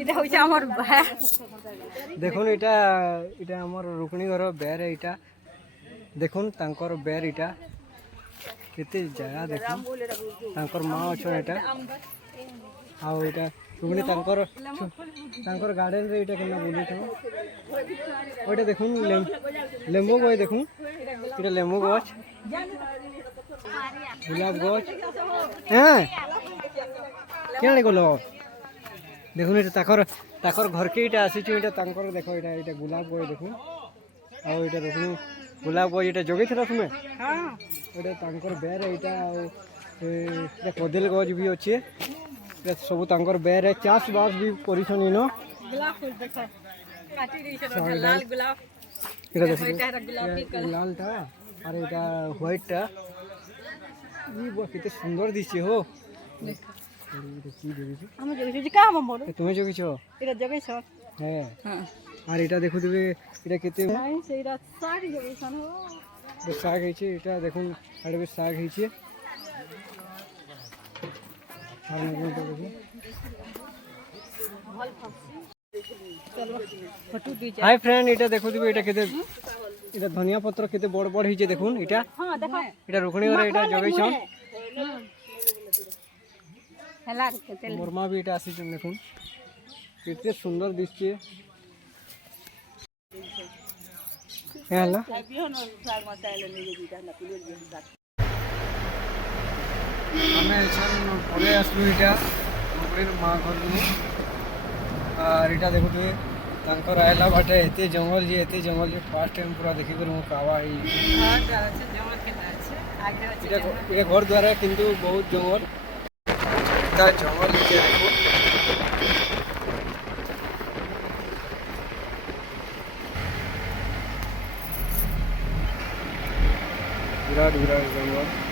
এটা হইছে আমার ভাই দেখুন এটা এটা আমার রুকনি ঘর বের এইটা দেখুন তাঙ্কর বের এটা কেতে জায়গা দেখুন তাঙ্কর মা অছন এটা ଆଉ ଏଇଟା ପୁଣି ତାଙ୍କର ଗାର୍ଡେନରେ ଏଇଟା କେମିତି ବୁଲୁଛ ওইটা দেখুন লেম্বু গছ দেখুন এটা লেম্বু গছ গোলাপ গছ হ্যাঁ কেন গল দেখুন এটা তাকর ঘরকে এটা আসিଛୁ এটা তাଙ୍କର ଦେଖ এটা এটা গোলাপ গছ দেখুন ଆଉ ଏଇଟା ଦେଖୁন ଗୋଲାପ ଗଛ ଏଇଟା ଜଗେଇଥିଲ ତୁମେ ଏଇଟା ତାଙ୍କର ବେର ଏଇଟା ଆଉ ଏଇଟା କଦଳୀ ଗଛ ବି ଅଛି ସବୁ ତାଙ୍କର ବେରେ ଚାଷ ବାସ ବି କରିଛନ୍ ଇନ ଲାଲଟା আর এটা হোয়াইটটা কেতে সুন্দর দিচ্ছে হো তুমি জগিছ হ্যাঁ আর এটা দেখুথিবে এটা কেতে শাক হয়েছে এটা দেখুন আড়ে শাক হয়েছে হাই ফ্রেন্ড এটা দেখুথিবে এটা কেতে এটা ধনিয়া পত্র কেতে বড় বড় হয়েছে দেখুন এটা এটা রুকনি ঘরে এটা জগাইছন মোরমা বি এটা আসিছন দেখুন কেতে সুন্দর দিচ্ছে হ্যালো ଆମେ ପଳେଇ ଆସିଲୁ ଏଇଟା ମୁଗଡ଼ିର ମା ଘରକୁ আর এটা দেখুଥିବେ ତାଙ୍କର ଆଇଲା ବାଟେ ଏତେ ଜଙ୍ଗଲ ଯେ ଫାର୍ଷ୍ଟ ଟାଇମ୍ ପୁରା ଦେଖିକରି ମୁଁ କାବା ହେଇଛି ଏ ଘର ଦ୍ୱାରା କିନ୍ତୁ ବହୁତ ଜଙ୍ଗଲ ତା ଜଙ୍ଗଲ ନିଜେ ଦେଖୁ ବିରାଟ ଜଙ୍ଗଲ